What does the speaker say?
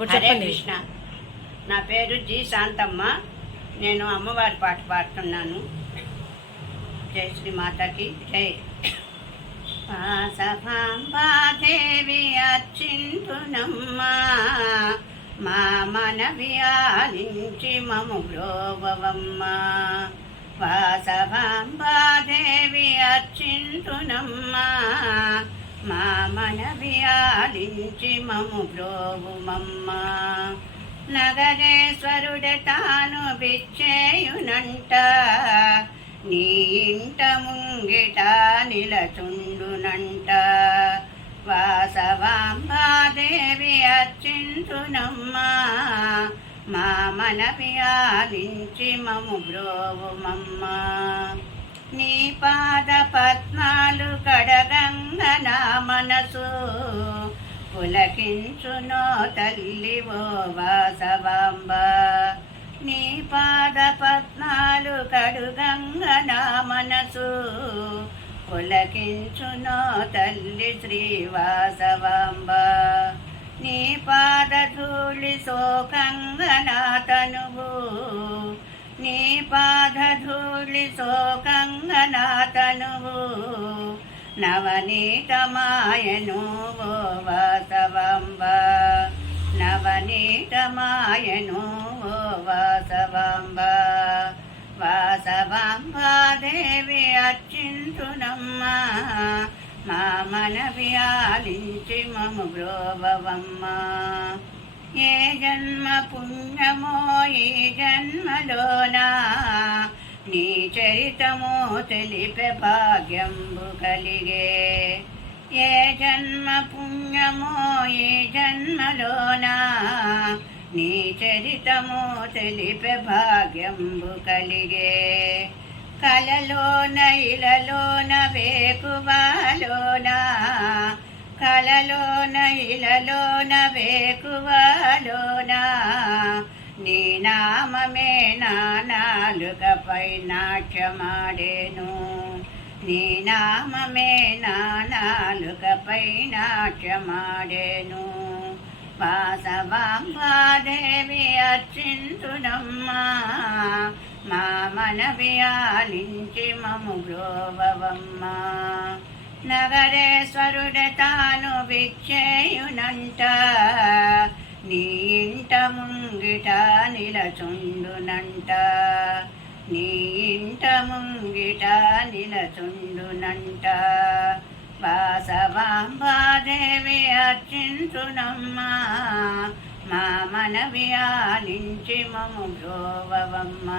ఇప్పుడు చెప్పండి. కృష్ణ. నా పేరు జి శాంతమ్మ. నేను అమ్మవారి పాట పాడుతున్నాను. జై శ్రీ మాతాకి జై. వాసభాంబాదేవి అర్చింతునమ్మా మా మనవి ఆలించి మము బ్రోవమ్మ వాసభాంబాదేవి అర్చింతునమ్మా మా మనవి ఆలించి మము బ్రోవుమమ్మ నగరేశ్వరుడ తాను బిచ్చేయునంట నీ ఇంట ముంగిట నిలచుండునంట. వాసవాంబాదేవి అర్చించునమ్మా. మా మనవి ఆలించి మము బ్రోవుమమ్మా పులకించునో తల్లి ఓ వాసవాంబ. నీ పాద పద్మాలు కడుగంగ నా మనసు. పులకించునో తల్లి శ్రీవాసవాంబ నీ పాద ధూళి శోకంగ నా తనువు. నీ పాద ధూళి శోకంగ నా తనువు. నవనీతమాయను ఓ వాసవంబ. నవనీతమాయను ఓ వసవంబ. దేవి అర్చించునమ్మ. మా మనవి ఆలించి మము బ్రోవమ్మ ఏ జన్మ పుణ్యమో ఈ జన్మలోనా? చరితము తెలిపే భాగ్యంబు కలిగే. ఏ జన్మ పుణ్యమో ఏ జన్మలోనా నీ చరితము తెలిపే భాగ్యంబు కలిగే. కలలోన ఇలలోన వేకువాలోనా కలలోన ఇలలోన వేకువాలోనా నీ నామమే నా నాలుకపై నాట్యమాడేను నీ నామమే నా నాలుకపై నాట్యమాడేను వాసవాంబాదేవి అర్చించునమ్మా మా మనవి ఆలించి మము బ్రోవమ్మ నగరేశ్వరుడ తాను విచ్చేయునంట నీ ఇంట ముంగిట నిలచుండునంట. నీ ఇంట ముంగిట నిలచుండునంట. వాసవాంబాదేవి అర్చించునమ్మా. మా మనవి ఆలించి మము బ్రోవమ్మ